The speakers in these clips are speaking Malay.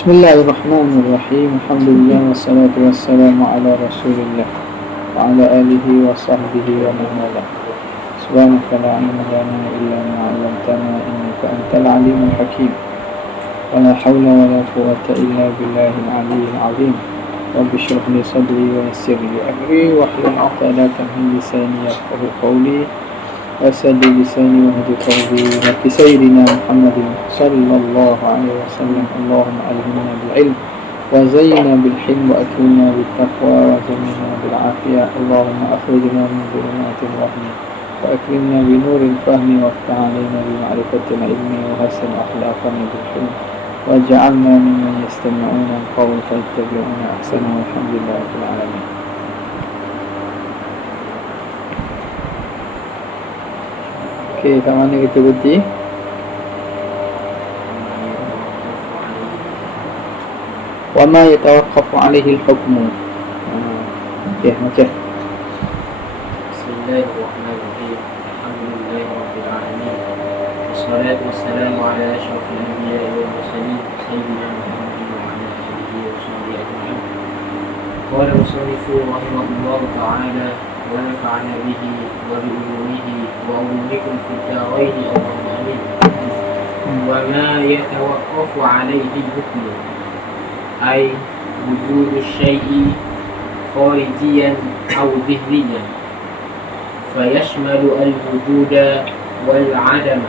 Bismillahirrahmanirrahim. Alhamdulillah wassalatu wassalamu ala Rasulillah wa ala alihi wa sahbihi wa man wala. Subhanaka la ilma lana illa ma 'allamtana innaka antal alimul hakim. Wa la hawla wa la quwwata illa billahil aliyyil azim. Rabbi shrah li sadri wa yassir li amri wa hlul 'uqdatan min lisani yafqahu qawli. وسد لساني وهد قلبي وفي سيدنا محمد صلى الله عليه وسلم. اللهم ألهمنا بالعلم وزينا بالحلم وأكرمنا بالتقوى وجملنا بالعافية. اللهم أخرجنا من ظلمات الوهم وأكرمنا بنور الفهم وافتح علينا بمعرفة العلم وحسن أخلاقنا بالحلم واجعلنا ممن يستمعون القول فيتبعون أحسنه والحمد لله رب العالمين. Okey, kat mana kita berhenti? Wa ma yatawaqqafu 'alaihi al-hukmu. Okey, macam Bismillahirrahmanirrahim. Alhamdulillahirabbil alamin. Wassalatu wassalamu ala asyrafil anbiya'i wal mursalin sayyidina Muhammadin wa ala alihi wa sahbihi ajma'in. Qala musannifu rahimahullahu ta'ala wa nafa'ana bihi wa bi ulumihi wa ulumikum fid darain Allahumma amin. Wa ma yatawaqqafu 'alaihi al-hukmu ay wujudu syai'i kharijiyan aw dhihniyan فيشمل الوجود والعدم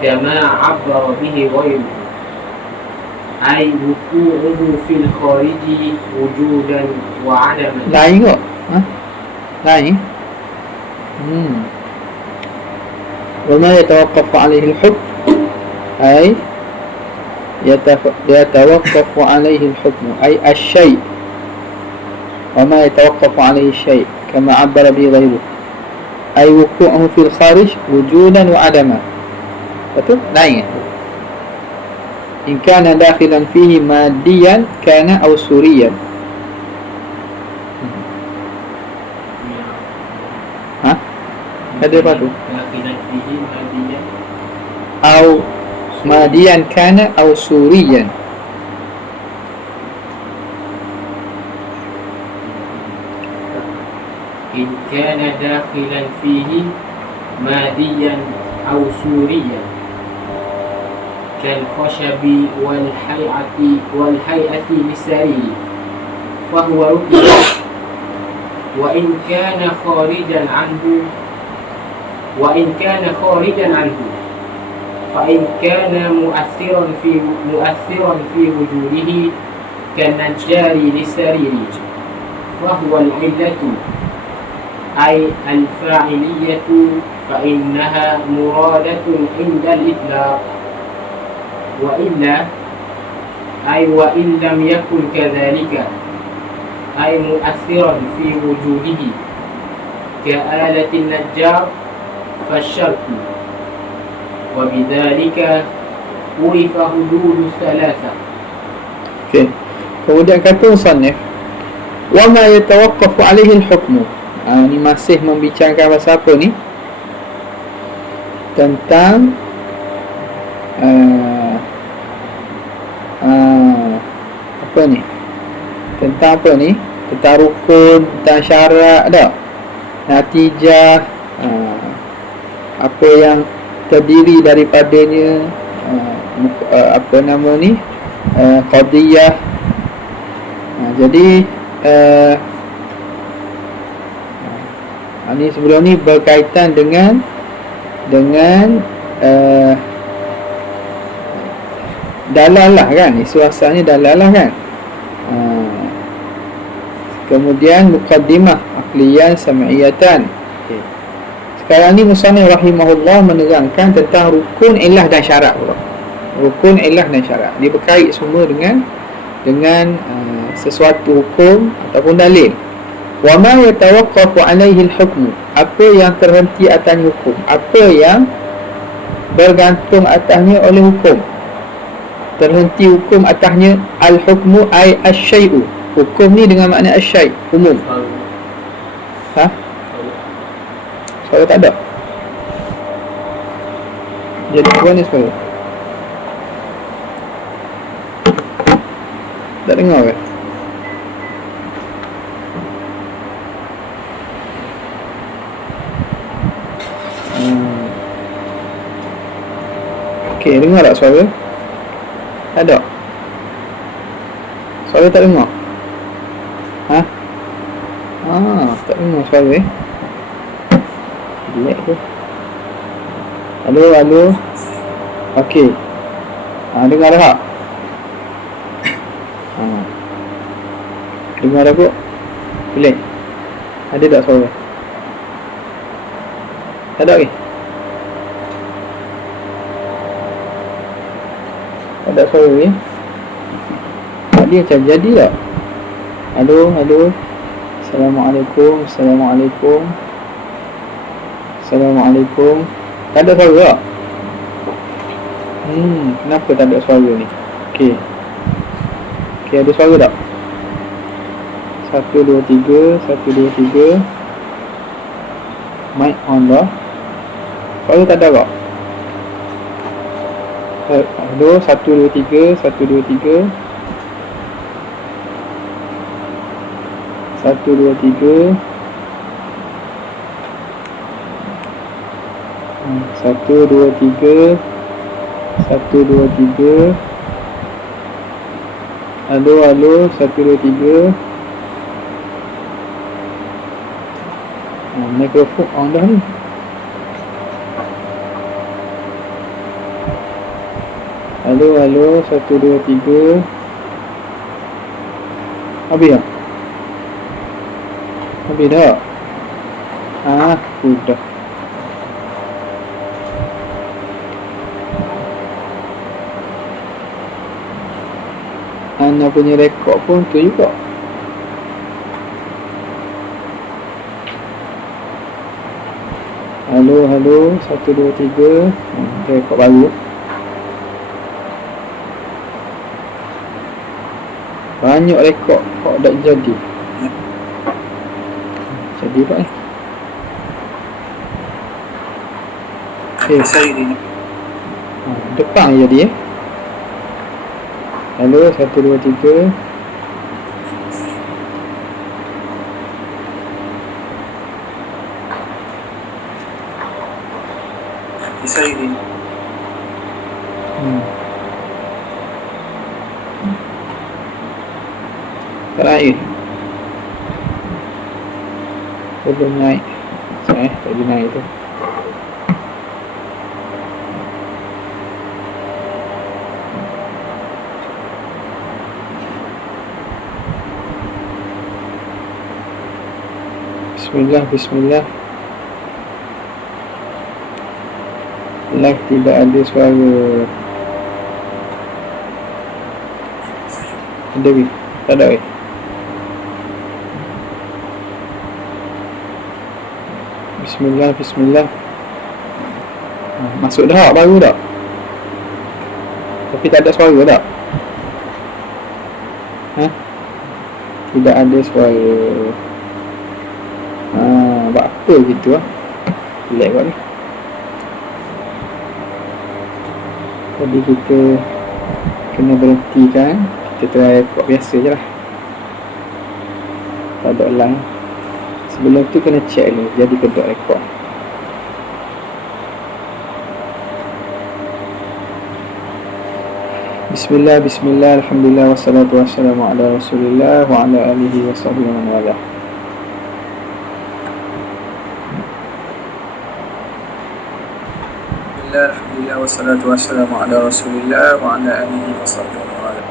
كما عبر به غيره أي وقوعه في الخارج وجودا وعدما. lain kok? Lain? وما يتوقف عليه الحكم أي يتوقف عليه الحكم أي الشيء. وما يتوقف عليه الشيء كما عبر به غيره أي وقوعه في الخارج وجودا وعدما. betul? lain. إن كان داخلا فيه ماديا كان أو سوريا. ada apa tu? أو ماديا كان أو سوريا. إن كان داخلا فيه ماديا أو سوريا كالخشب والهيئة للسرير فهو ركن. وإن كان خارجا عنه فإن كان مؤثرا في وجوده كالنجار للسرير فهو العلة أي الفاعلية فإنها مرادة عند الإطلاق. وإن لم يكن كذلك أي مؤثرا في وجوده كآلة النجار فالشرط. وبذلك عرف حدود الثلاثة. Okay. Kemudian kata musannif wa ma yatawaqqafu 'alaihi al-hukmu. Ini masih membicarakan pasal apa ni? Tentang apa ni? Tentang apa ni? Tentang rukun, tentang syarat, ada? Natijah, apa yang terdiri daripadanya, apa nama ni? Qadiyah. Jadi ini sebelum ni berkaitan dengan dalalah kan, isu asalnya dalalah kan. Kemudian muqaddimah aqliyan sam'iyatan. Okay. Sekarang ni musannif rahimahullah menerangkan tentang rukun, illah dan syarat pula. Rukun, illah dan syarat dia berkait semua dengan sesuatu hukum ataupun dalil. Wa ma yatawaqqafu 'alaihi al-hukm, apa yang terhenti atasnya hukum, apa yang bergantung atasnya oleh hukum, terhenti hukum atasnya. Al-hukmu ay asy-syai'u, hukum ni dengan makna asy-syai', umum. Suara tak ada. Jadi apa ni suara? Tak dengar ke? Okey, dengar tak suara? Tak ada. Suara tak dengar? Ha? Tak dengar suara Relax tu. Halo. Okey. Dengar dah tak? Dengar dah kot? Relax. Ada tak suara? Tak ada ke? Tak ada suara ke? Tadi macam jadi tak? Halo. Assalamualaikum. Tak ada suara tak? Kenapa tak ada suara ni? Okey, ada suara tak? 1, 2, 3. Mic on dah. Suara tak ada tak? Halo, 1, 2, 3. 1, 2, 3. 1, 2, 3. 1, 2, 3. 1, 2, 3. Halo, 1, 2, 3. Mikrofon on dah ni. Halo, 1, 2, 3. Habis tak? Habis dah? Sudah. Ana punya rekod pun tu juga. Halo, 1, 2, 3. Rekod baru. Banyak rekod kok tak jadi. Jadi tak ni? Depan jadi Halo, 1, 2, 3. Bisa ini. Terakhir belum naik. Tadi naik tu. Bismillah. Live tidak ada suara. Ada ke? Tak ada ke? Bismillah. Masuk dah baru tak? Tapi tak ada suara tak? Tidak ada suara. Buat apa gitu lah. Relax buat ni. Jadi kita kena berhentikan. Kita try rekod biasa je lah. Tak ada online. Sebelum tu kena check dulu jadi ke tak rekod. Bismillah, alhamdulillah, wassalatu wassalamu ala rasulillah wa ala alihi wa sahbihi wa man wala. Alhamdulillah, wassalatu wassalamu ala rasulillah wa ala alihi wa sahbihi wa man wala.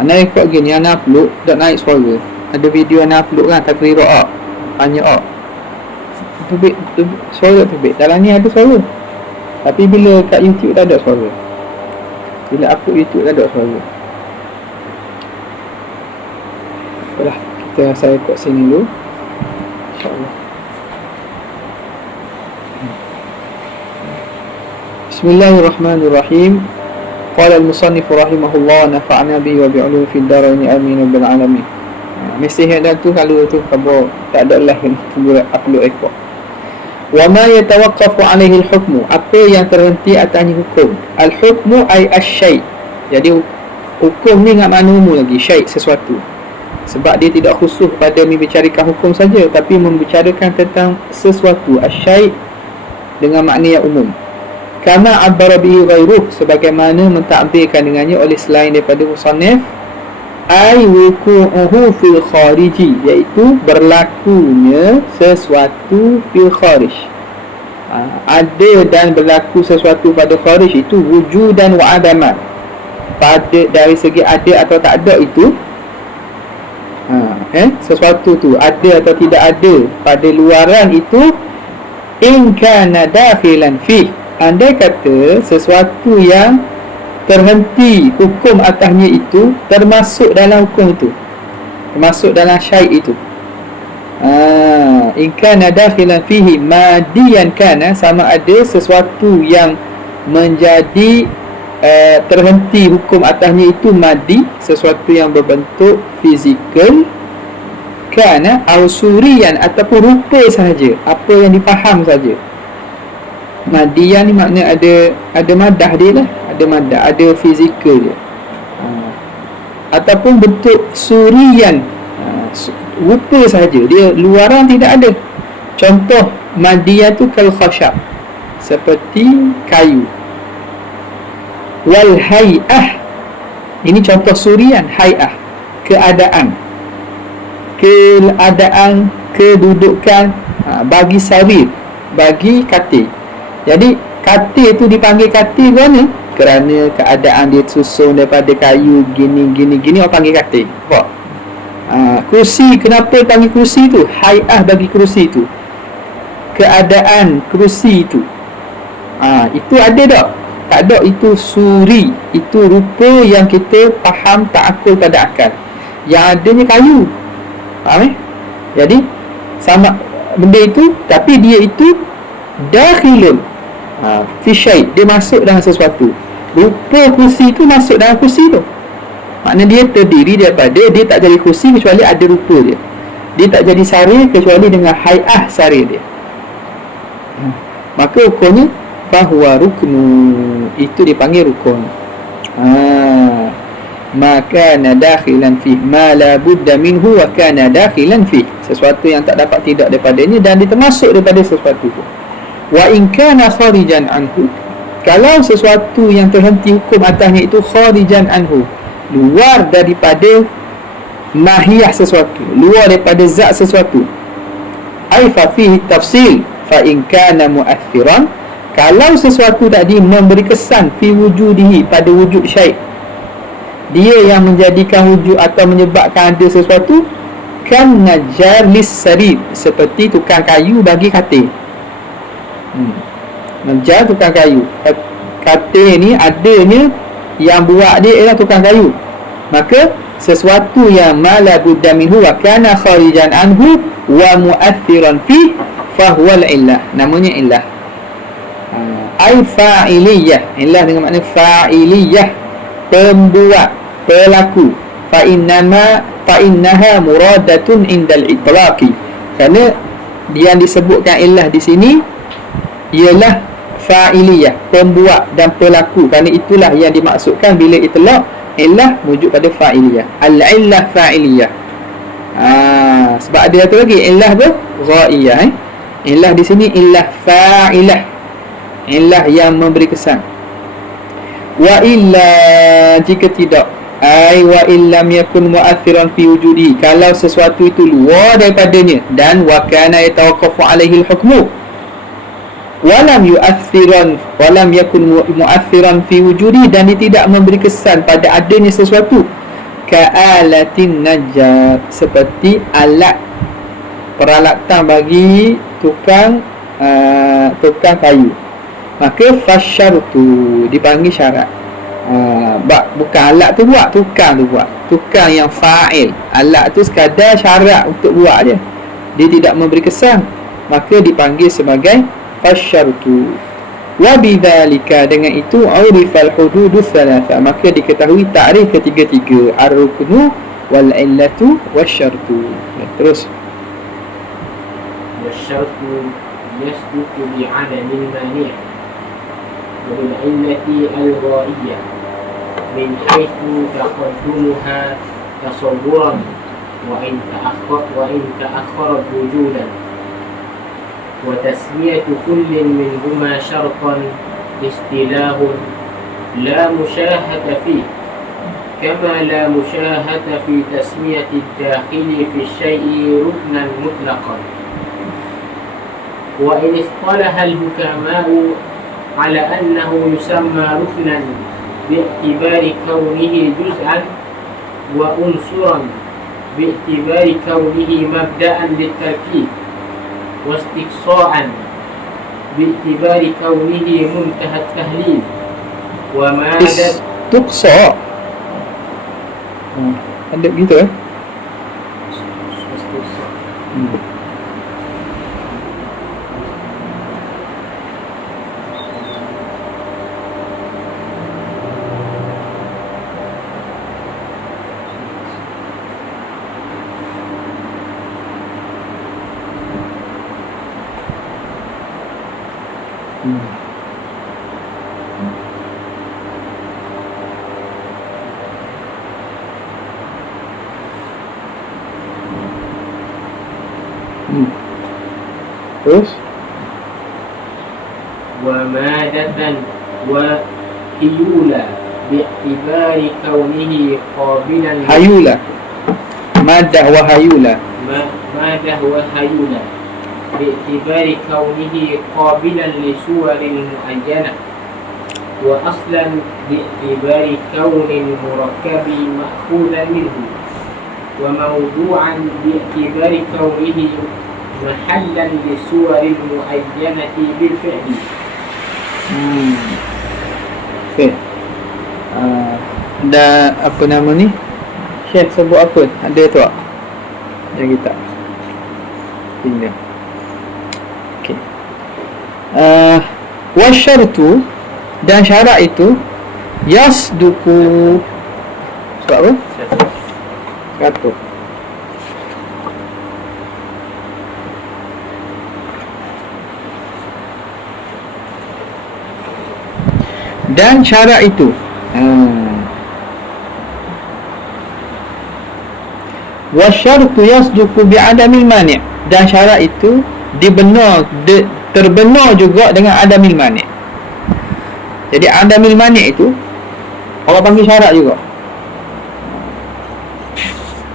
Ana rekod gini, ana upload tak naik suara. Ada video ana upload kan, tak kira tak. Hanya suara terbit. Dalam ni ada suara. Tapi bila kat YouTube tak ada suara. Bila upload YouTube tak ada suara. Baiklah, saya rekod sini dulu. InsyaAllah. Bismillahirrahmanirrahim. Qala al-musannif rahimahullah nafa'na bihi wa bi'ulumihi fid darain amin rabbil alamin. Mesej yang dah tu kalau tu khabar tak ada lah upload rekod. Wa ma yatawaqqafu alaihi al-hukmu, apa yang terhenti atasnya hukum. Al-hukmu ay asy-syai'. Jadi hukum ni dengan makna umum lagi, syai' sesuatu. Sebab dia tidak khusus pada membicarakan hukum saja, tapi membicarakan tentang sesuatu, asyai' dengan makna yang umum. Kama abbara bihi ghairuh, sebagaimana mentakbirkan dengannya oleh selain daripada musannif, ay wuku'uhu fil khariji, iaitu berlakunya sesuatu fil kharij. Ada dan berlaku sesuatu pada kharij itu wujudan wa adaman, pada dari segi ada atau tak ada itu, sesuatu tu ada atau tidak ada pada luaran itu, in kana dakhilan fi, andai kata sesuatu yang terhenti hukum atasnya itu termasuk dalam hukum itu, termasuk dalam syai' itu. In kana dakhilan fihi madiyan kana, sama ada sesuatu yang menjadi terhenti hukum atasnya itu madi, sesuatu yang berbentuk fizikal, kana au suriyan, ataupun rupa sahaja, apa yang difaham saja. Madiyan ni makna ada madah dia lah, ada madah, ada fizikal dia, ataupun bentuk suriyan, rupa sahaja, dia luaran tidak ada. Contoh madiyan tu kal khashab, seperti kayu. Wal hay'ah, ini contoh surian. Hay'ah, keadaan, kedudukan, bagi sarir, bagi katil. Jadi katil tu dipanggil katil kerana keadaan dia susun daripada kayu gini orang panggil katil. Nampak? Kursi, kenapa panggil kursi tu? Hay'ah bagi kursi tu, keadaan kursi tu. Itu ada tak? Tak ada, itu suri, itu rupa yang kita faham ta'akul pada akal. Yang adanya kayu. Faham Jadi sama benda itu, tapi dia itu dakhilun fi syai', dia masuk dalam sesuatu. Rupa kursi itu masuk dalam kursi tu. Maknanya dia terdiri daripada, dia tak jadi kursi kecuali ada rupa dia. Dia tak jadi sarir kecuali dengan hay'ah sarir dia. Maka hukumnya fahuwa ruknu, itu dipanggil rukun. Maka nadakhilan fi ma la budda minhu wa kana dakhilan fi, sesuatu yang tak dapat tidak daripadanya dan dia termasuk daripada sesuatu itu. Wa in kana kharijan anhu, kalau sesuatu yang terhenti hukum atasnya itu kharijan anhu, luar daripada mahiyah sesuatu, luar daripada zat sesuatu, ai fa fihi tafsil, fa in kana mu'athiran, kalau sesuatu tadi memberi kesan fi wujudihi, pada wujud syai', dia yang menjadikan wujud atau menyebabkan ada sesuatu, kan najar lis sarid, seperti tukang kayu bagi katil. Najar tukang kayu, katil ni adanya yang buat dia ialah tukang kayu. Maka sesuatu yang mala budda minhu wa kana kharijan anhu wa mu'athiran fi fahuwa al-illah, namanya illah. Ai fa'iliyah, illah dengan makna fa'iliyah, pembuat, pelaku. Fa innaha muradatun indal itlaqi, kerana yang disebutkan illah di sini ialah fa'iliyah, pembuat dan pelaku, kerana itulah yang dimaksudkan bila itlaq. Illah merujuk pada fa'iliyah, al-illah fa'iliyah. Sebab ada satu lagi illah tu ghaiyah. Illah di sini illah fa'ilah, illah yang memberi kesan. Wa illa, jika tidak, ai wa illam yakun mu'athiran fi wujudi, kalau sesuatu itu luar daripadanya, dan wa kana yatawaqqafu alaihi al-hukmu walam yu'athiran walam yakun mu'athiran fi wujudi, dan dia tidak memberi kesan pada adanya sesuatu, ka'alatin najjar, seperti alat peralatan bagi tukang kayu, maka fasyartu, dipanggil syarat. Bukan alat tu buat, tukang tu buat, tukang yang fa'il. Alat tu sekadar syarat untuk buat je, dia tidak memberi kesan, maka dipanggil sebagai fasyartu. Wa bidzalika, dengan itu urifal hududus thalatha, maka diketahui takrif ketiga-tiga, ar-ruknu wal illatu wasyartu. Terus wasyartu yasduqu bi'adamil mani' wa bil illati al-ghaiyah من حيث تقدمها تصورا وإن تأخرت وجودا، وتسمية كل منهما شرطا اصطلاح لا مشاهة فيه، كما لا مشاهة في تسمية الداخل في الشيء ركنا مطلقا. وإن اصطلح الحكماء على أنه يسمى ركنا باعتبار كونه جزءا، وعنصرا باعتبار كونه مبدأ للتركيب، واستقصاء باعتبار كونه منتهى التهليل، ومادة Istiqsa. Ada begitu Terus ومادة وهيولا باعتبار كونه قابلا hayula. Madah wa hayula. مادة وهيولا باعتبار كونه قابلا لصور معينة، وأصلا باعتبار كون المركب مأخوذا منه، وموضوعا باعتبار كونه محلا لصور معينة بالفعل. Okay. Ada apa nama ni? Syekh sebut apa? Ada tu tak? Yang kita tinggal. Okay. Wasyartu, dan syarat itu yasduku. Sebab apa? 100. Dan syarat itu wasyartu yasduku bi'adamil mani', dan syarat itu terbenar juga dengan adamil mani'. Jadi adamil mani' itu orang panggil syarat juga.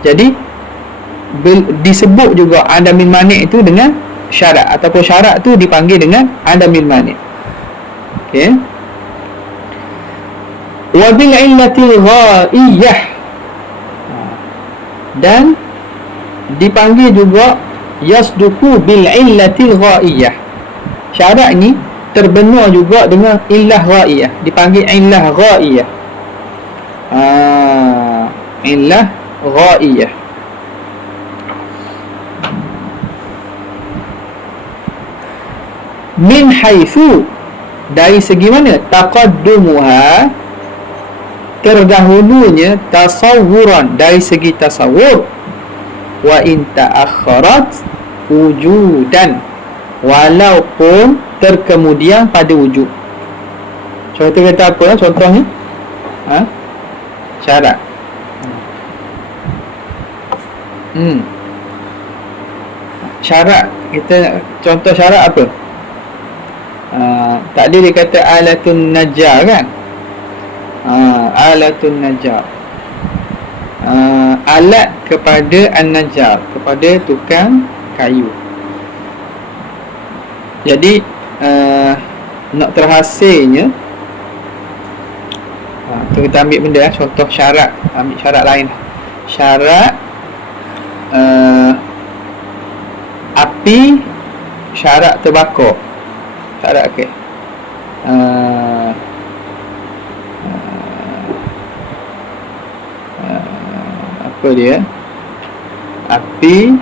Jadi disebut juga adamil mani' itu dengan syarat, ataupun syarat tu dipanggil dengan adamil mani'. Okey. Wa bil illatil ghaiyah, dan dipanggil juga yasduku bil illatil ghaiyah. Syarat ni terbenar juga dengan illah ghaiyah, dipanggil illah ghaiyah. Illah ghaiyah. Min haitsu, dari segi mana? Taqaddumuha, terdahulunya, tasawuran, dari segi tasawur, wa in ta'akharat wujudan, walaupun terkemudian pada wujud. Contoh kata apa? Contohnya syarat. Syarat, kita contoh syarat apa? Tadi dia kata alatun najjar kan? Alatun najjar, alat kepada an-najjar, kepada tukang kayu. Jadi nak terhasilnya, tu kita ambil benda contoh syarat, ambil syarat lain. Syarat api, syarat terbakar, syarat okey. Apa dia? Api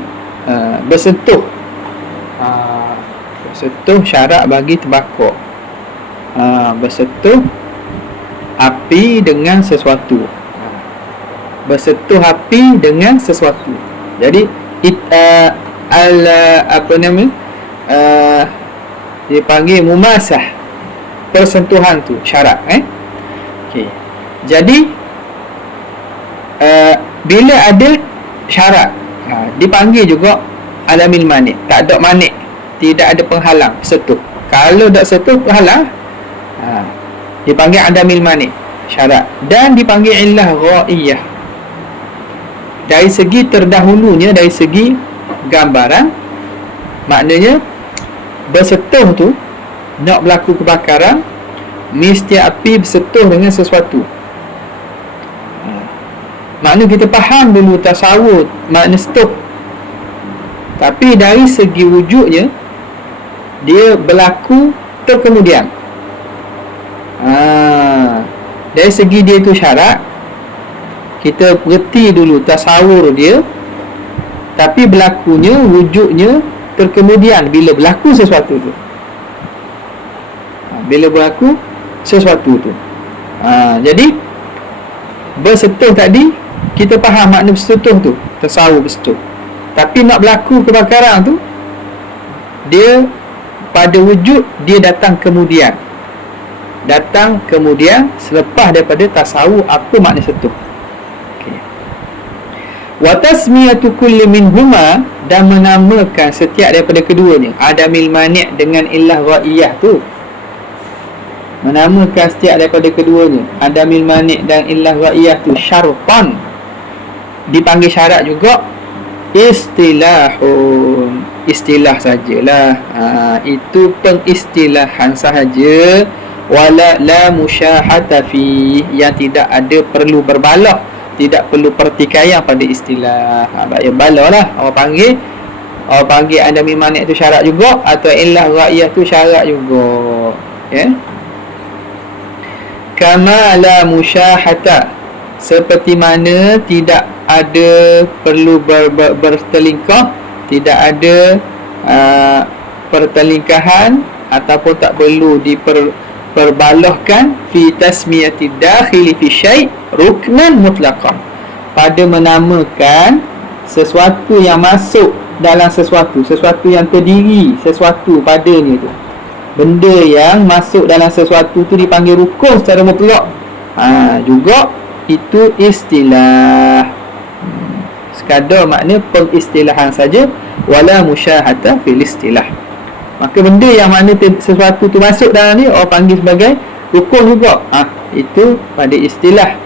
bersentuh, bersentuh syarat bagi terbakar. Bersentuh api dengan sesuatu, bersentuh api dengan sesuatu. Jadi apa nama, dia panggil mumasah, persentuhan tu syarat. Okey. Jadi bila ada syarat, dipanggil juga adamil mani', tak ada mani', tidak ada penghalang, setuh. Kalau tak setuh penghalang, dipanggil adamil mani', syarat. Dan dipanggil illah ghaiyah. Dari segi terdahulunya, dari segi gambaran, maknanya bersetuh tu nak berlaku kebakaran, mesti api bersetuh dengan sesuatu. Makna kita faham dulu tasawuf makna setuh, tapi dari segi wujudnya dia berlaku terkemudian. Dari segi dia tu syarat, kita berhenti dulu tasawur dia, tapi berlakunya, wujudnya terkemudian bila berlaku sesuatu tu. Bila berlaku sesuatu tu. Jadi bersetuh tadi, kita faham makna bersetuh tu, tasawur bersetuh. Tapi nak berlaku kebakaran tu, dia pada wujud dia datang kemudian. Datang kemudian selepas daripada tasawur apa makna setuh. Wa tasmiyatu kulli minhuma, dan menamakan setiap daripada keduanya, adamil mani' dengan illah ghaiyah tu, menamakan setiap daripada keduanya, adamil mani' dan illah ghaiyah tu, syartan, dipanggil syarat juga, istilahun, istilah sajalah. Itu pengistilahan sahaja, wala la musyahata fi, yang tidak ada perlu berbalah, tidak perlu pertikaian pada istilah. Ya bala lah orang panggil adamil mani' tu syarat juga, atau illah ghaiyah tu syarat juga, ya. Kama la musyahata, seperti mana tidak ada perlu bertelingkah, tidak ada pertelingkahan ataupun tak perlu perbalahkan fi tasmiyati dakhili fi syai' ruknan mutlaqan, pada menamakan sesuatu yang masuk dalam sesuatu yang terdiri sesuatu padanya tu, benda yang masuk dalam sesuatu tu dipanggil rukun secara mutlak. Juga itu istilah, sekadar makna pengistilahan saja, wala musyahata fil istilah. Maka benda yang mana sesuatu tu masuk dalam ni orang panggil sebagai rukun juga. Itu pada istilah.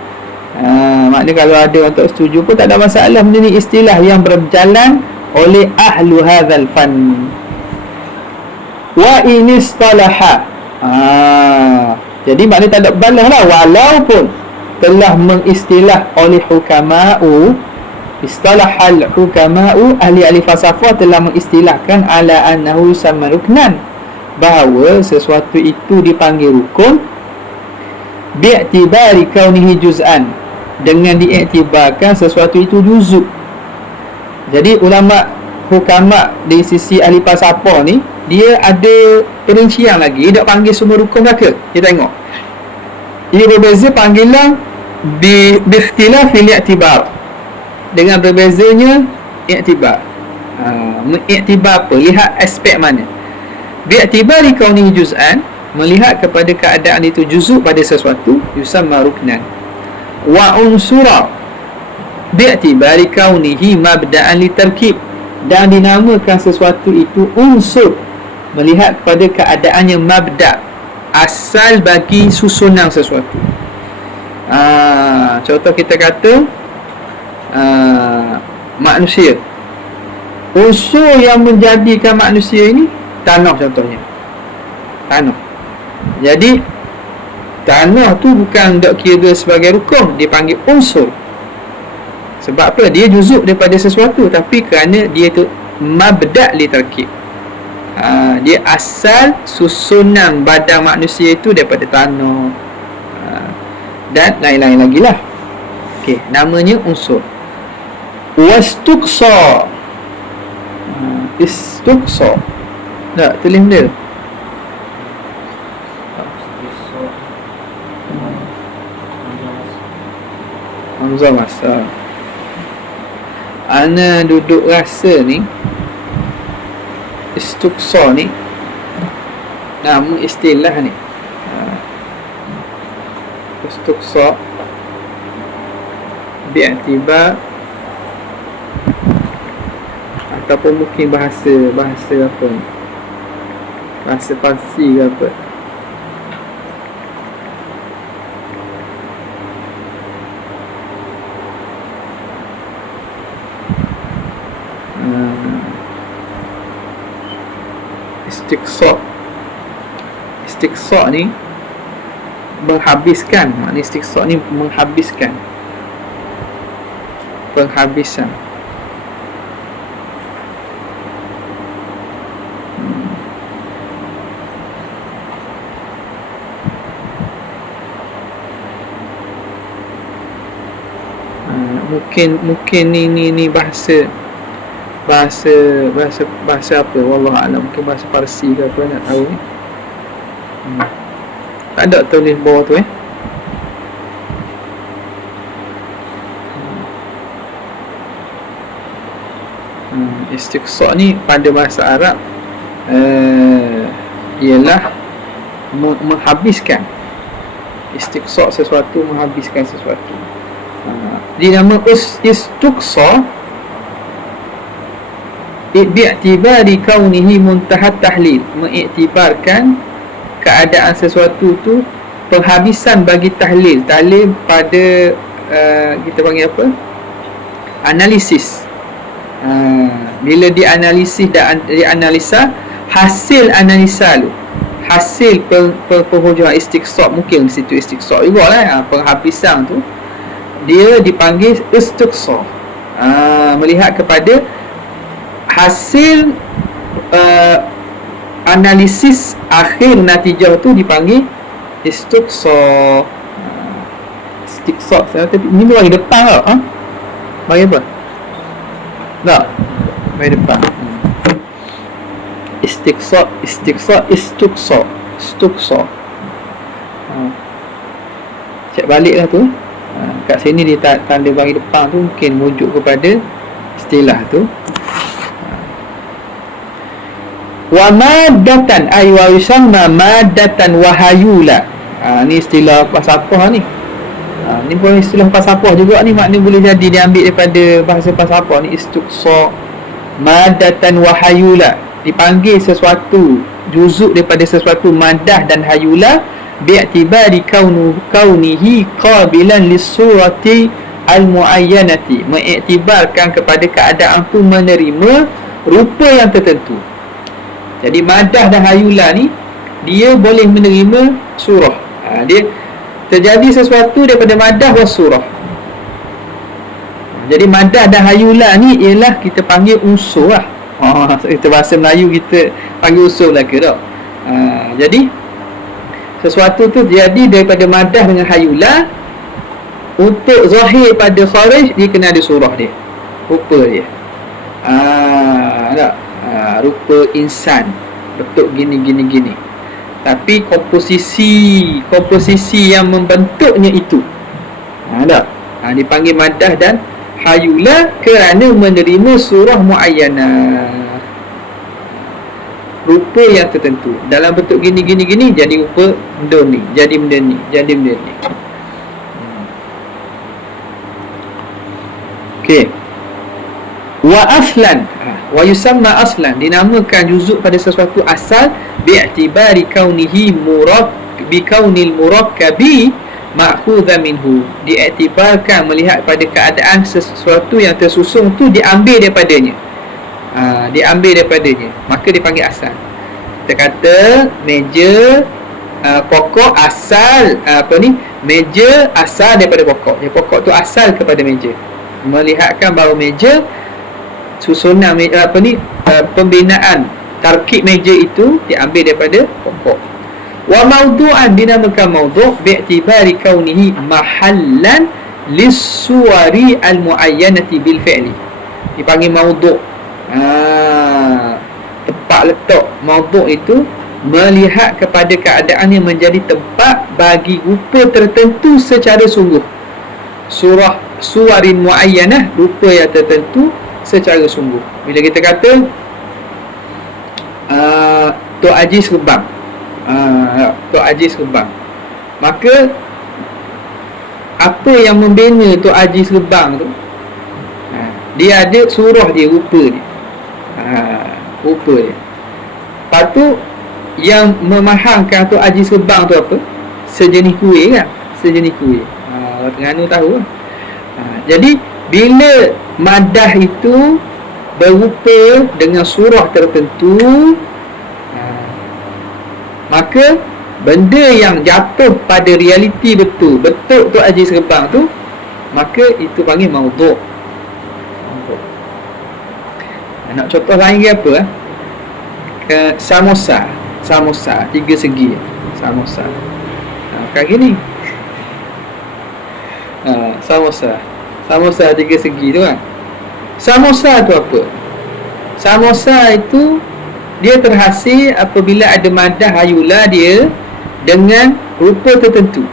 Maknanya kalau ada orang tak setuju pun tak ada masalah, benda ni istilah yang berjalan oleh ahlu hadzal fan. Wa in istalaha, jadi maknanya tak ada balah lah, walaupun telah mengistilah oleh hukama'u, istalahal hukama'u, ahli-ahli falsafah telah mengistilahkan ala annahu yusamma ruknan, bahawa sesuatu itu dipanggil rukun, bi'tibari kaunihi juz'an, dengan diiktibarkan sesuatu itu juzuk. Jadi ulama hukama di sisi ahli falsafah ni, dia ada perincian lagi, dia tak panggil semua rukun ke. Kita tengok dia berbeza panggilan bi-ikhtilafil i'tibar, dengan berbezanya iktibar. Mengiktibar apa? Lihat aspek mana. Bi'tibari kaunihi juz'an, melihat kepada keadaan itu juzuk pada sesuatu, yusamma ruknan. Wa unsura bi'tibari kaunihi mabda'an litarkib, dan dinamakan sesuatu itu unsur, melihat kepada keadaannya mabda', asal bagi susunan sesuatu. Contoh kita kata manusia, unsur yang menjadikan manusia ini tanah, contohnya tanah. Jadi tanah tu bukan tak kira sebagai rukun, dipanggil unsur. Sebab apa? Dia juzuk daripada sesuatu, tapi kerana dia tu mabda' li tarkib, dia asal susunan badan manusia itu daripada tanah, dan lain-lain lagi lah. Okey, namanya unsur. Wastuqsa, istuqsa, tak tulis dia Hamzah masa. Ana duduk rasa ni, istuqsa ni nama istilah ni. Istuqsa bi'tibar, ataupun mungkin bahasa apa ni, bahasa Parsi ke apa. Istiqsa ni menghabiskan. Maknanya istiqsa ni menghabiskan, penghabisan. Mungkin ni bahasa apa, wallahu alam, mungkin bahasa Parsi ke apa, nak tahu ni. Tak ada tulis bawah tu Istiqsa ni pada bahasa Arab ialah menghabiskan. Istiqsa sesuatu, menghabiskan sesuatu. Dinama istiqsa bi'tibari kaunihi muntahat tahlil, mengiktibarkan keadaan sesuatu tu penghabisan bagi tahlil. Tahlil pada kita panggil apa? Analisis. Bila dianalisis dan dianalisa, hasil analisa tu, hasil penghujung istiqsa, mungkin situ istiqsa juga lah, penghabisan tu dia dipanggil istiqsa. Melihat kepada hasil analisis akhir natijah tu dipanggil istiqsa. Istiqsa tapi ni bagi depan tak? Bagi apa? Tak, bagi depan. Istiqsa. Cek baliklah tu. Kat sini dia tanda bagi depan tu mungkin merujuk kepada istilah tu. Wa maddatan ay wa yusamma maddatan wa hayula. Ni istilah falsafah ni. Ni pun istilah falsafah juga ni, maknanya boleh jadi diambil daripada bahasa falsafah ni. Istiqsa, maddatan wa hayula, dipanggil sesuatu, juzuk daripada sesuatu maddah dan hayula, bi'tibari kaunihi qabilan lis-surati al-muayyanati, mengiktibarkan kepada keadaan tu menerima rupa yang tertentu. Jadi maddah dan hayula ni dia boleh menerima surah. Dia terjadi sesuatu daripada maddah dan surah. Jadi maddah dan hayula ni ialah kita panggil unsur lah. Kita bahasa Melayu kita panggil unsur lah ke tak? Jadi sesuatu tu jadi daripada maddah dengan hayula. Untuk zahir pada kharij, dia kena ada surah dia, rupa dia. Tak? Rupa insan, bentuk gini. Tapi komposisi yang membentuknya itu tak? Dipanggil maddah dan hayula kerana menerima surah muayyanah, rupa yang tertentu dalam bentuk gini, jadi rupa benda ni, jadi benda ni. Okey. Wa aslan, wa yusamma aslan, dinamakan juzuk pada sesuatu asal, bi'tibari kaunihi kaunil murakkabi ma'khudha minhu, diiktibarkan melihat pada keadaan sesuatu yang tersusun tu diambil daripadanya. Maka dipanggil asal. Kita kata meja pokok asal meja asal daripada pokok. Pokok tu asal kepada meja. Melihatkan bahawa meja susunan pembinaan tarkib meja itu diambil daripada pokok. Wa mawdu'an, dinamakan mawdu' bi'tibari kaunihi mahallan lis-suwari al-muayyanati bil fi'li, dipanggil mawdu'. Tempat letak mawdu' itu melihat kepada keadaan yang menjadi tempat bagi rupa tertentu secara sungguh. Suwarin muayyanah, rupa yang tertentu secara sungguh. Bila kita kata Tok Haji Serembang, Tok Haji Serembang, maka apa yang membina tu Haji Serban tu, dia ada surah dia, rupa dia, rupa dia. Lepas tu yang memahamkan tu Haji Serban tu apa? Sejenis kuih kan, sejenis kuih. Orang Terengganu tahu lah. Jadi bila madah itu berupa dengan surah tertentu, maka benda yang jatuh pada realiti betul tu Haji Serban tu, maka itu panggil maudhu'. Nak contoh lain ke apa? Samosa, tiga segi samosa. Kayak gini. Samosa tiga segi tu kan. Samosa tu apa? Samosa itu dia terhasil apabila ada madah hayula dia dengan rupa tertentu.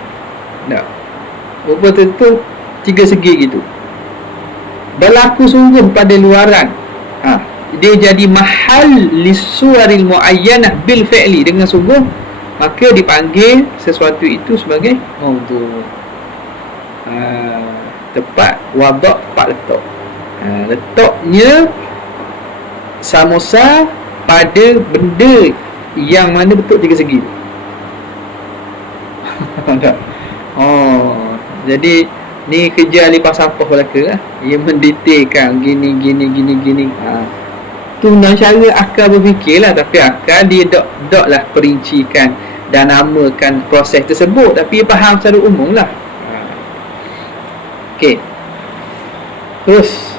Rupa tertentu tiga segi gitu. Berlaku sungguh pada luaran. Dia jadi mahal lisuaril muayyanah bil fi'li, dengan sungguh, maka dipanggil sesuatu itu sebagai maudhu'. Tepat wadak, tepat letak. Letaknya samosa pada benda yang mana betul tiga segi. Jadi ni kerja ahli falsafah belaka lah. Ia mendetailkan gini. Tu dengan cara akal berfikir lah, tapi akal dia dok lah perincikan dan namakan proses tersebut, tapi faham secara umum lah. Okey, terus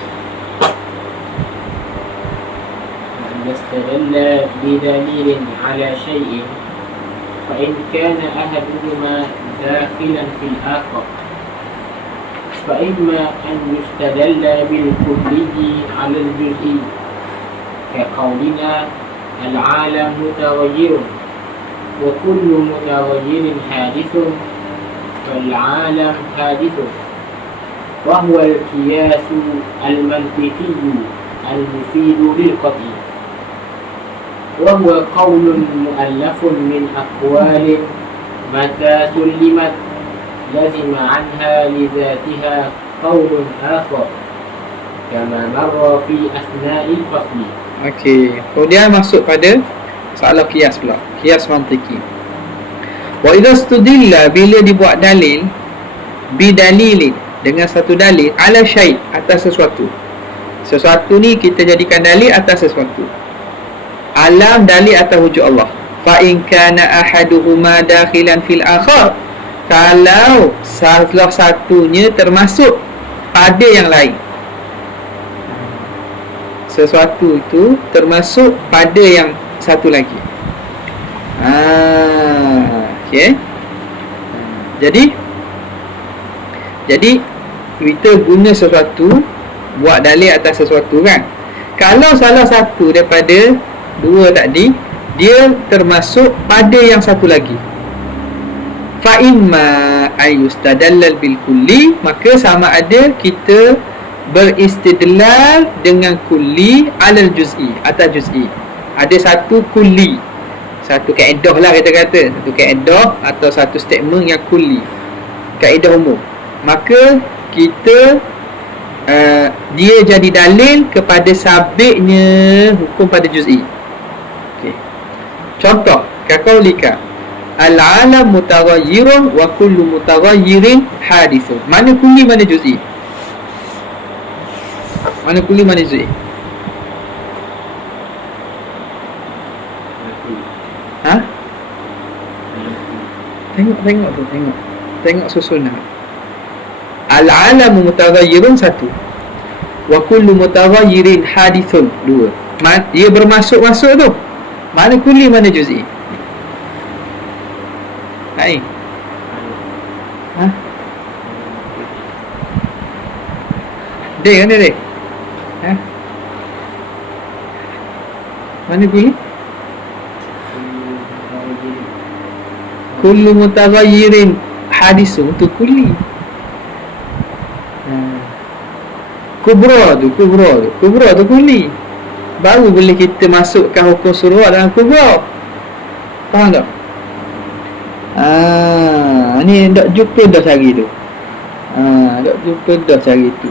استدل بدليل على شيء فإن كان أحدهما داخلا في الآخر فإما أن يستدل بالكلي على الجزئي كقولنا العالم متغير وكل متغير حادث فالعالم حادث، وهو القياس المنطقي المفيد للقطع، وهو قول مؤلف من أقوال متى سلمت لزم عنها لذاتها قول آخر كما مر في أثناء الفصل. Okey, kemudian masuk pada soalan kias pula, kias mantiki. Wa idza studilla, bila dibuat dalil, bidalilin, dengan satu dalil, ala syai', atas sesuatu. Sesuatu ni kita jadikan dalil atas sesuatu. Alam dalil atas wujud Allah. Fa in kana ahaduhuma dakhilan fil akhar, kalau salah satunya termasuk pada yang lain. Sesuatu itu termasuk pada yang satu lagi. Okey. Jadi kita guna sesuatu, buat dalil atas sesuatu kan. Kalau salah satu daripada dua tadi dia termasuk pada yang satu lagi, fa imma ayustadallal bil kulli, maka sama ada kita beristidlal dengan kulli alal juz'i, atas juz'i. Ada satu kulli, satu kaedah lah kita kata, satu kaedah atau satu statement yang kulli, kaedah umum, maka kita dia jadi dalil kepada sabitnya hukum pada juz'i. Okay. Contoh, kaqaulika al-alam mutaghayyirun wa kullu mutaghayyirin hadithun. Mana kulli, mana juz'i? Mana kulli, mana juz'i? Tengok tu, tengok susunan. Al-alamu mutaghayyirun, satu. Wa kullu mutaghayyirin hadithun, dua. Dia bermasuk-masuk tu. Mana kulli, mana juz'i? Hai. Dek kan dek? Mana kulli? Kullu mutaghayyirin hadisun, tu kulli. Kubra tu kulli. Baru boleh kita masukkan hukum suruh dalam kubra. Faham tak? Ni tak jumpa dah sehari tu. Tak jumpa dah cara itu.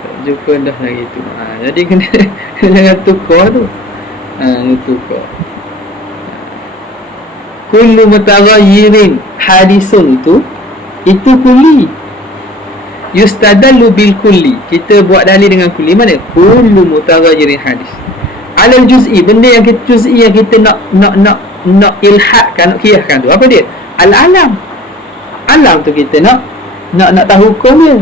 Tak jumpa dah cara itu. Jadi kena jangan tukar tu. Dia tukar. Kullu mutaghayyirin hadisun itu kulli. Yustadallu bil kulli. Kita buat dalil dengan kulli. Mana? Kullu mutaghayyirin hadis. Alal juz'i, benda yang kita juz'i yang kita nak ilhadkan, nak kiyahkan tu. Apa dia? Al-alam. Alam tu kita nak tahu hukum dia.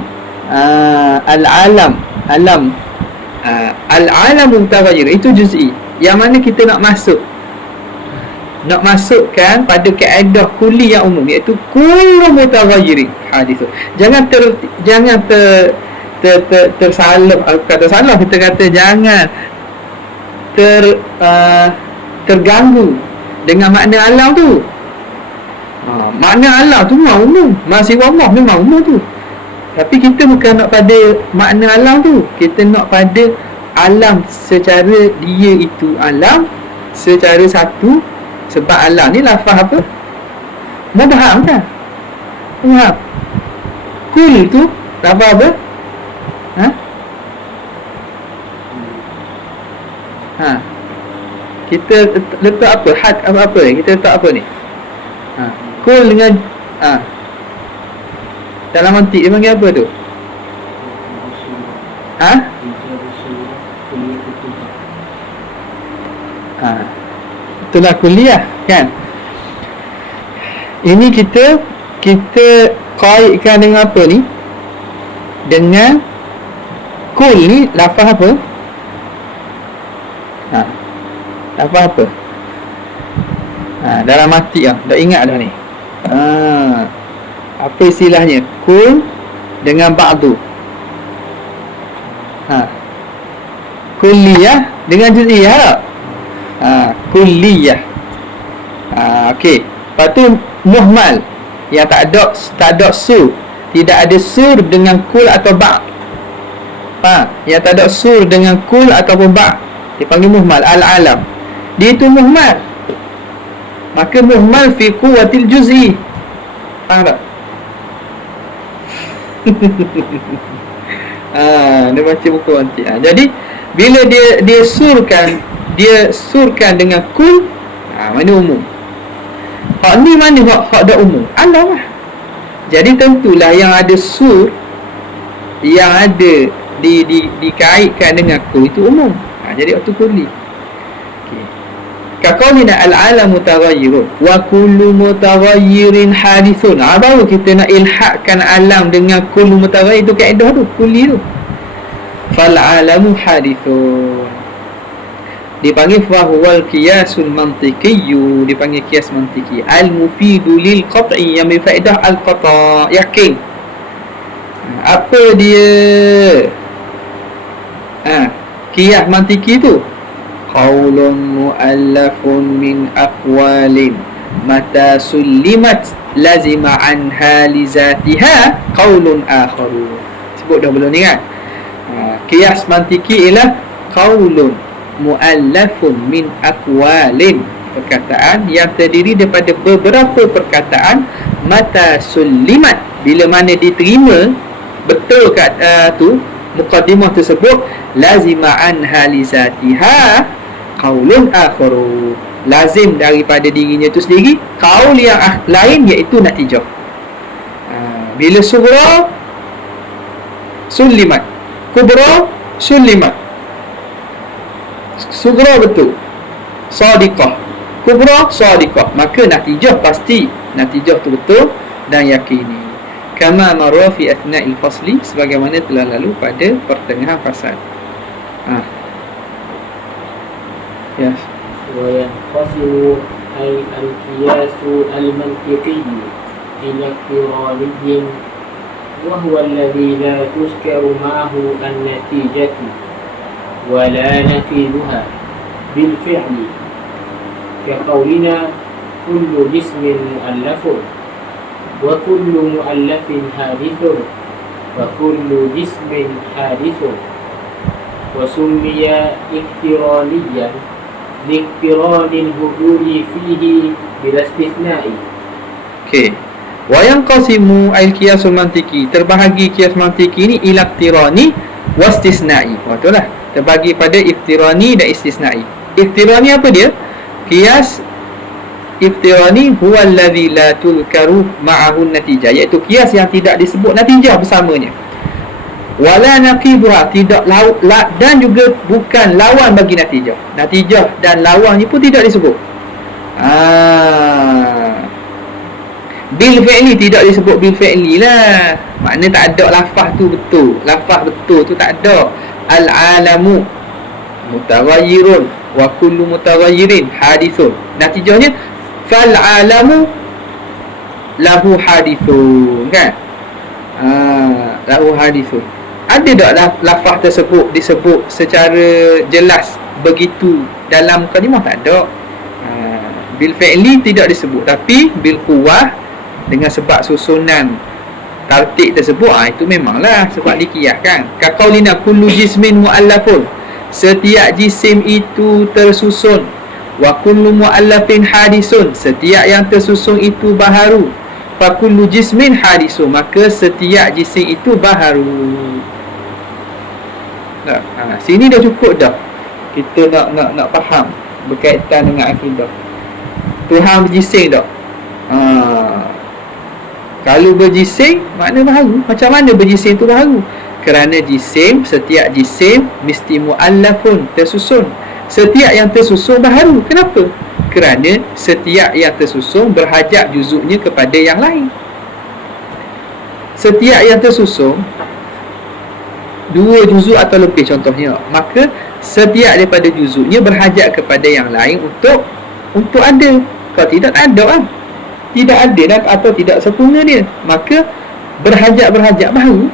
Al-alam. Alam. Al-alam mutaghayyir itu juz'i. Yang mana kita nak masukkan pada kaedah kulli yang umum, iaitu kullu mutaghayyirin hadis tu. Jangan tersalah, kata salah kita kata jangan terganggu dengan makna alam tu. Makna alam tu memang umum, masih Allah memang umum tu. Tapi kita bukan nak pada makna alam tu, kita nak pada alam secara dia itu alam secara satu. Sebab alam ni lafaz apa? Mubham kan? Mubham. Kul tu lafaz apa? Kita letak apa? Had apa ni? Kita letak apa ni? Kul dengan dalam mantik dia panggil apa tu? Itulah kuliah kan. Ini kita kaitkan dengan apa ni? Dengan kul ni lafaz apa? Lafaz apa? Dalam mati dah ingat dah ni. Apa istilahnya? Kul dengan ba'du. Kulliyah dengan juz'iyah. Kulliyah. Okey. Lepas tu muhmal yang tak ada sur. Tidak ada sur dengan kul atau ba'. Yang tak ada sur dengan kul ataupun ba', dipanggil muhmal. Al-alam. Dia itu muhmal. Maka muhmal fi quwwatil juz'i. Faham tak? Dia baca buku nanti. Jadi bila dia surkan dengan kul, mana umum. Hak ni mana hak dah umum? Alam lah. Jadi tentulah yang ada sur, yang ada dikaitkan dengan kul itu umum. Jadi waktu kulli. Kaqaulina al-alam mutaghayyirun wa kullu mutaghayyirin hadithun. Baru kita nak ilhaqkan alam dengan kullu mutaghayyir, itu kaedah tu, kulli tu. Fal alamu hadithun. Dipanggil fahuwal qiyasul mantiqiyyu, dipanggil qiyas mantiki. Al-mufidu lil qat'i, yang berfaedah al-qata', yakin. Apa dia? Qiyas mantiki tu qaulun mu'allafun min aqwalin mata sullimat lazima anha li zatiha qaulun akharu. Sebut dah belum ni kan? Qiyas mantiki ialah qaulun mu'allafun min aqwalin, perkataan yang terdiri daripada beberapa perkataan, mata sullimat, bila mana diterima betul kata tu, muqaddimah tersebut, lazima anha li zatiha qaulun akharu, lazim daripada dirinya itu sendiri qaul yang lain, iaitu natijah. Bila sughra sullimat, kubra sullimat. Sughra betul, sadiqah, kubra sadiqah, maka natijah pasti, natijah tu betul dan yakini. Kama marra fi athna'il fasli, sebagaimana telah lalu pada pertengahan fasal. Yes. Wa yanqasimu ay al-qiyasu al-mantiqiyyu ila qiraliyyin wa huwa alladhi la tuzkaru ma'ahu an-natijatu wa la nafiduha bil fi'li, ka qawlina kullu jismin mu'allafun wa kullu mu'allafin hadithun wa kullu jismin hadithun, wa summiya iqtiraniyan liqtiranil huduri fihi bila istisna'i. Okey. Wa yanqasimu al-qiyasul mantiki, terbahagi qiyas mantiki ni ila iqtirani wa istisna'i. Betul lah. Terbagi pada iqtirani dan istisna'i. Iqtirani apa dia? Qiyas iqtirani huwa alladhi la tulkaru ma'ahu natijah, iaitu qiyas yang tidak disebut natijah bersamanya. Wala naqibuha, tidak dan juga bukan lawan bagi natijah. Natijah dan lawan ni pun tidak disebut. Bil fi'li tidak disebut bil fi'li lah. Makna tak ada lafaz tu betul. Lafaz betul tu tak ada. Al-alamu mutaghayyirun wa kullu mutaghayyirin hadithun. Natijahnya fal-alamu lahu hadithun, kan? Lahu hadithun. Ada tak lafaz tersebut disebut secara jelas begitu dalam mukadimah? Tak ada. Bil fi'li tidak disebut, tapi bil quwwah dengan sebab susunan tartib tersebut, itu memanglah sebab dikiyaskan. Kaqaulina kullu jismin muallafun, setiap jisim itu tersusun. Wa kullu muallafin hadisun, setiap yang tersusun itu baharu. Fa kullu jismin hadisun, maka setiap jisim itu baharu. Sini dah cukup dah. Kita nak faham berkaitan dengan akidah. Tuhan berjising tak? Kalau berjising, makna baharu. Macam mana berjising tu baharu? Kerana jisim, setiap jisim mesti muallafun, tersusun. Setiap yang tersusun baharu. Kenapa? Kerana setiap yang tersusun berhajat juzuknya kepada yang lain. Setiap yang tersusun 2 juzuk atau lebih contohnya, maka setiap daripada juzuknya berhajat kepada yang lain untuk ada. Kalau tidak, tak ada lah. Tidak ada dan atau tidak sempurna dia, maka berhajat baharu.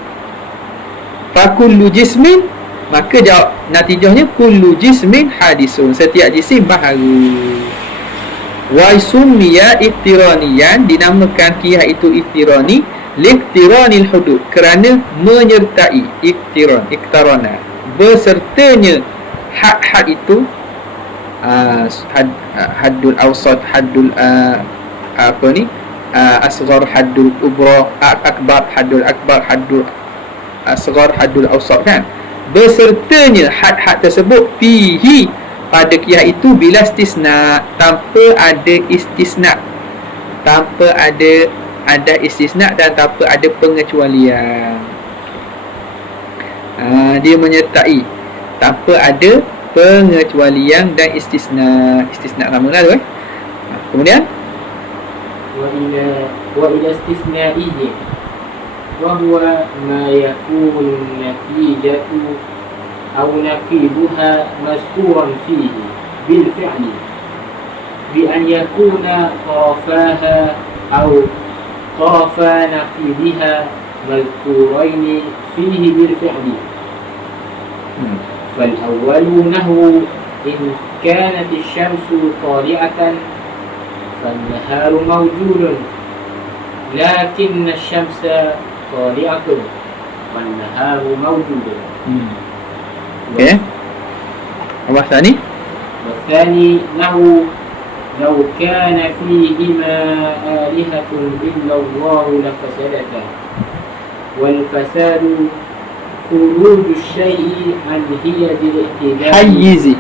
Fakullu jismin, maka jawab natijahnya kullu jismin hadisun, setiap jisim baharu. Wa summiya iktiraniyan, dinamakan qiyas itu iktirani liqtiranil hudud, kerana menyertai iktarana, bersertanya had itu, haddul awsat, haddul asghar, haddul kubra, akbar, haddul akbar, haddul asghar, haddul awsat, kan? Bersertanya had-had tersebut fihi, pada qiyas itu, bila istisna, tanpa ada istisna, tanpa ada istisna dan tanpa ada pengecualian. Dia menyertai tanpa ada pengecualian dan istisna. Istisna sama lah tu, kemudian وإلى استثنائه وهو ما يكون النتيجة أو نقيضها مذكورا فيه بالفعل بأن يكون طرفاها أو طرفا نقيضها مذكورين فيه بالفعل. فالأول نحو إن كانت الشمس طالعة فالنهار موجود لكن الشمس طالعة والنهار موجود. Okay. والثاني نحو لو كان فيهما آلهة إلا الله لفسدتا والفساد خروج الشيء عن حيز الاعتدال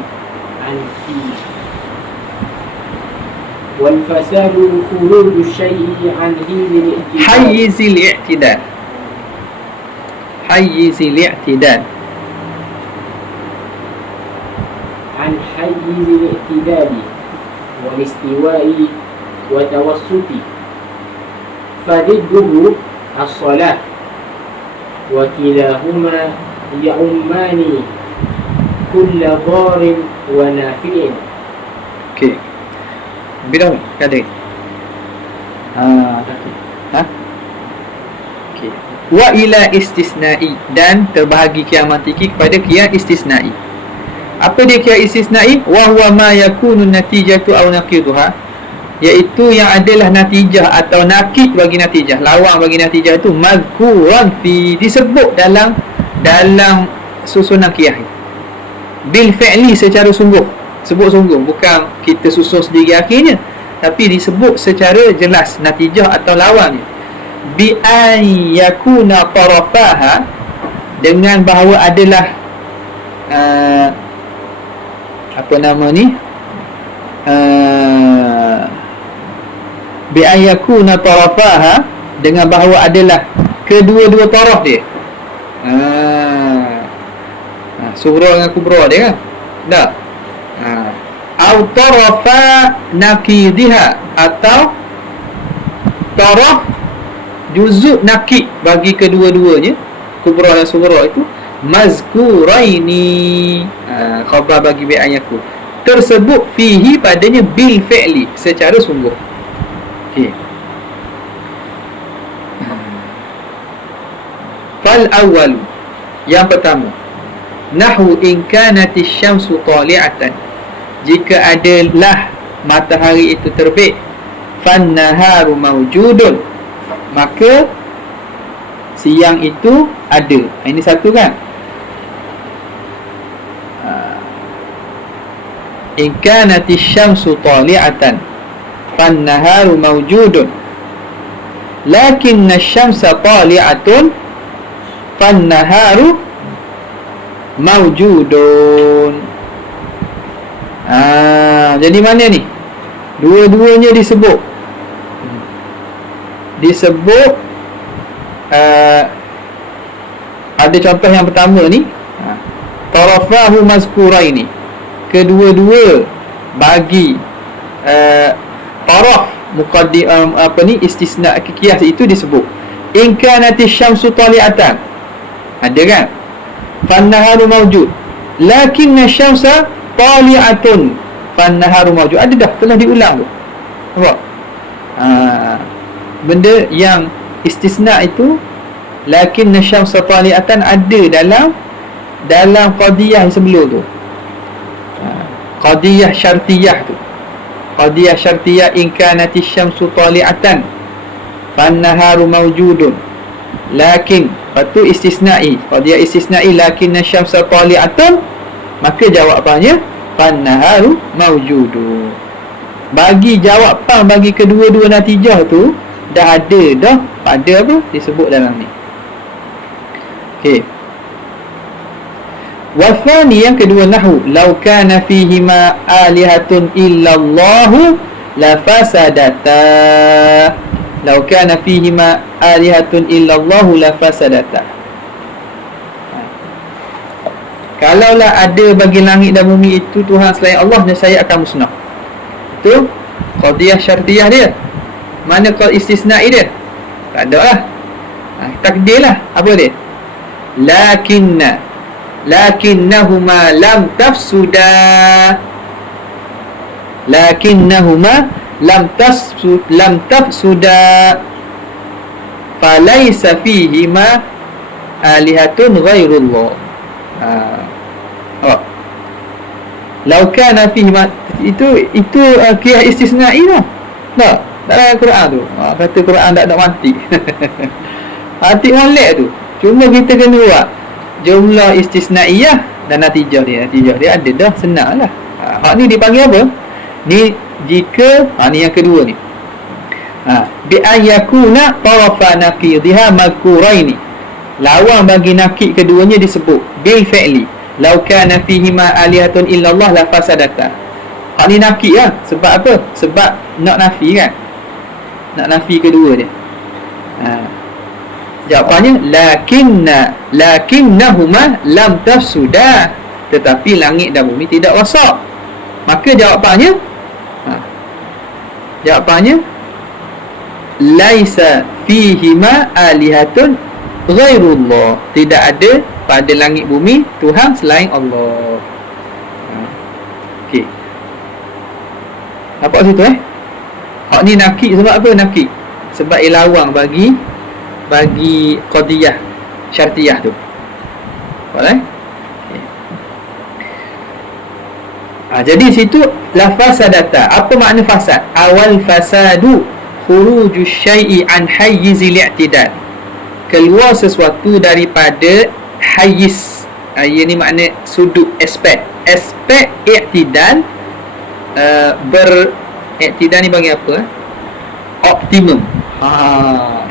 والفساد خروج الشيء عن حيز الاعتدال حيز الاعتدال عن حيز الاعتدال والاستواء وتوسط. فضده الصلاة وكلاهما يعمان كل ضار ونافع. Okey. Bila kata? Okey. Wa ila istisna'i, dan terbahagi qiyas mantiki kepada qiyas istisna'i. Apa dia qiyas istisna'i? Wa huwa ma yakunu natijatu aw naqiduha, iaitu yang adalah natijah atau nakid bagi natijah, lawan bagi natijah itu mazkuran fi, disebut dalam susunan qiyas bil fi'li, secara sungguh, sebut sungguh, bukan kita susun sendiri akhirnya, tapi disebut secara jelas natijah atau lawannya. Bi an yakuna tarafaha, dengan bahawa adalah apa nama ni, bi an yakuna tarafaha, dengan bahawa adalah kedua-dua taraf dia. Sughra dengan kubra dia kan? Tak. Au tarafa nakidiha, atau taraf juzuk nakid bagi kedua-duanya, kubra dan sughra itu, mazkuraini, khabar bagi bi an yakun, tersebut fihi padanya bil fi'li, secara sungguh. Okey. Fal awwal, yang pertama, nahwu in kanati syamsu tali'atan, jika adalah matahari itu terbit, fan naharu mawjudun, maka siang itu ada. Ini satu kan. In kanati syamsu tali'atan fan naharu mawjudun lakinna syamsa tali'atun fan naharu mawjudun. Jadi mana ni? Dua-duanya disebut ada contoh yang pertama ni, tarafahu mazkuraini, kedua-dua bagi taraf muqaddim istisna qiyas itu disebut. In kanati syamsu tali'atan, ada kan? Fannaharu mawjud, lakinna syamsa tali'atun fannaharu mawjud, ada dah, telah diulang tu. Nampak? Benda yang istisna itu, lakinna syamsa tali'atan, ada dalam qadiyah sebelum tu. Qadiyah syartiyah tu, qadiyah syartiyah, in kanati syamsu tali'atan fannaharu mawjudun, lakin, patu istisna'i, qadiyah istisna'i, lakinna syamsa tali'atan, maka jawapannya fannaharu mawjudun. Bagi jawapan bagi kedua-dua natijah tu dah ada dah pada apa disebut dalam ni. Okey. Wa thani, yang kedua, nahwu law kana fihima alihatun illallahu la fasadata. Law kana fihima alihatun illallahu la fasadata. Kalaulah ada bagi langit dan bumi itu Tuhan selain Allah, nescaya akan musnah. Itu qadiyah syartiyah dia. Mana qad istisna'i dia? Tak ada lah. Takdir lah. Apa dia? Lakinnahuma lam tafsuda falaysa fihima alihatun ghairullah. Law kana fihima, itu qiyas istisna'i tu. Tak dalam Quran tu. Kata Quran tak ada mantik. Mantik molek tu. Cuma kita kena buat jumlah istisnaiyah dan natijah dia ada dah, senang lah. Hak ni dipanggil apa? Ni jika ni yang kedua ni. Bi ayakuna tarafa naqidha mazkuraini, lawan bagi nakid keduanya disebut bil fi'li. Law kana fihima alihatun illallah la fasadata. Hak ni nakid lah. Sebab apa? Sebab nak nafi kan? Nak nafi kedua dia. Jawapannya lakinnahuma lam tafsuda, tetapi langit dan bumi tidak rosak. Maka jawapannya laisa fihima alihatun ghairullah, tidak ada pada langit bumi Tuhan selain Allah. Okey. Nampak situ hak ni nakid. Sebab apa nakid? Sebab ilawang bagi qadiyah syartiyah tu. Boleh? Jadi situ la fasadata. Apa makna fasad? Awal fasadu khuruju syai'i an hayyizil i'tidal, keluar sesuatu daripada hayyiz. Ia ni makna sudut, aspek i'tidal, I'tidal ni bagi apa? Optimum.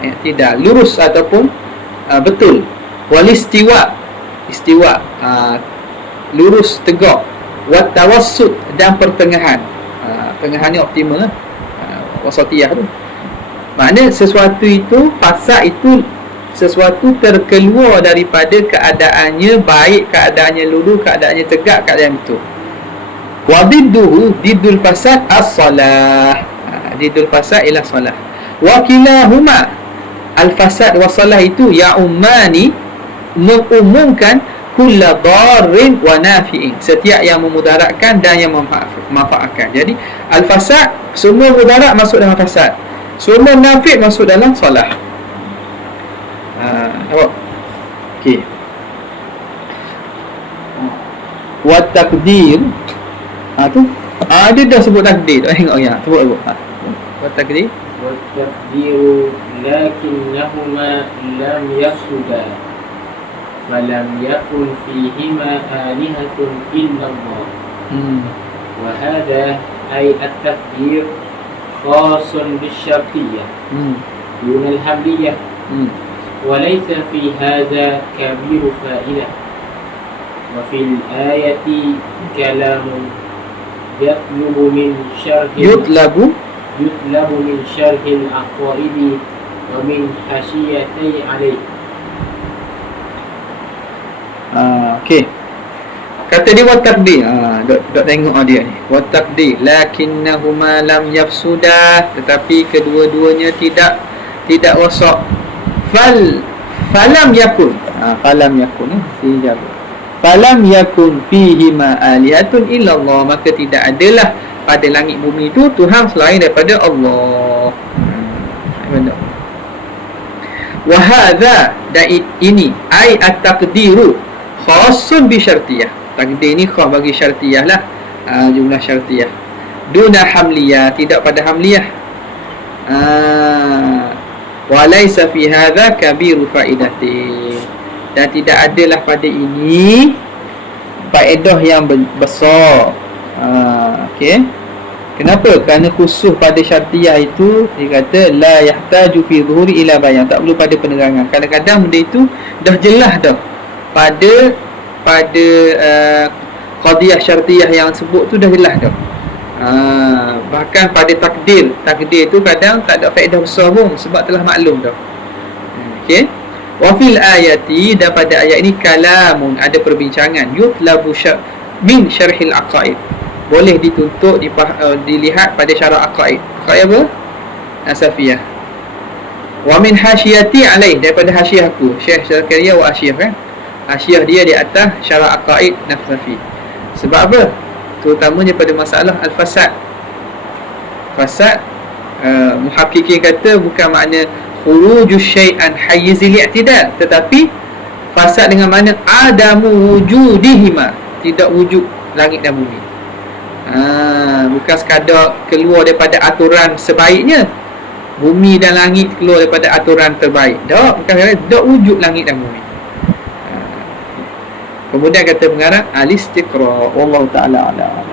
I'tidal, lurus ataupun betul. Wal istiwa, lurus tegak. Wat tawassut, dan pertengahan. Pertengahan ni optimal lah. Wasatiyah tu. Maknanya sesuatu itu, fasad itu sesuatu terkeluar daripada keadaannya baik, keadaannya lurus, keadaannya tegak, keadaan betul. Wa didduhu, diddul fasad as-salah. Diddul fasad ialah salah. Wa kilahuma, al-fasad wa salah itu ya'ummani, mengumumkan kulla darrin wa nafi'in, setiap yang memudaratkan dan yang memanfaatkan. Jadi al-fasad, semua mudarat masuk dalam fasad, semua nafi' masuk dalam salah. Nampak? Okey. Wa takdir, tu dia dah sebut takdir. Tengok ya, sebut ibu. Wa takdir, والتقدير لكنهما لم يفسدا فلم يكن فيهما آلهة إلا الله. وهذا أي التقدير خاص بالشرطية دون الحملية، وليس في هذا كبير فائدة. وفي الآية كلام يطلب من شرح العقائد ومن حاشيتي عليه. Okey. Kata dia wa takdir. Dok tengok dia ni. Wa takdir lakinnahuma lam yafsuda, tetapi kedua-duanya tidak rosak. Falam yakun. Falam yakun si jawab. Falam yakun fihi ma alihatun illa Allah, maka tidak adalah pada langit bumi itu Tuhan selain daripada Allah. Benar. Wa hadza, dan ini ai at-taqdiru khassun bi syartiyah. Takdir ni khas bagi syartiyah lah, jumlah syartiyah. Duna hamliyah, tidak pada hamliyah. Wa laisa fi hadza kabiru faidati, dan tidak adalah pada ini faedah yang besar. Okey. Kenapa? Kerana khusus pada syartiyah itu dia kata la yahtaju fi dhuhuri ila bayan, tak perlu pada penerangan. Kadang-kadang benda itu dah jelas dah pada qadiyah syartiyah yang sebut tu dah jelas dah. Bahkan pada takdir tu kadang tak ada faedah besar pun sebab telah maklum dah. Okey. Wa fil ayati, dan pada ayat ini kalamun, ada perbincangan, yutlabu min syarhil aqaid, boleh dituntut dilihat pada syarah aqaid. Aqaid apa? Nasafiyah. Wa min hasyiyati alaih, daripada hasyiah aku, Syekh Zakaria wa hasyiah kan. Hasyiah dia di atas syarah aqaid Nasafi. Sebab apa? Terutamanya pada masalah al-fasad. Fasad, muhaqqiqin kata bukan makna khurujus syai'an hayyizil i'tidal, tetapi fasad dengan makna adamu wujudihima, tidak wujud langit dan bumi. Bukan sekadar keluar daripada aturan sebaiknya, bumi dan langit keluar daripada aturan terbaik. Tak, bukan sekadar tak wujud langit dan bumi. Kemudian kata pengarang al-istiqra, wallahu ta'ala a'lam.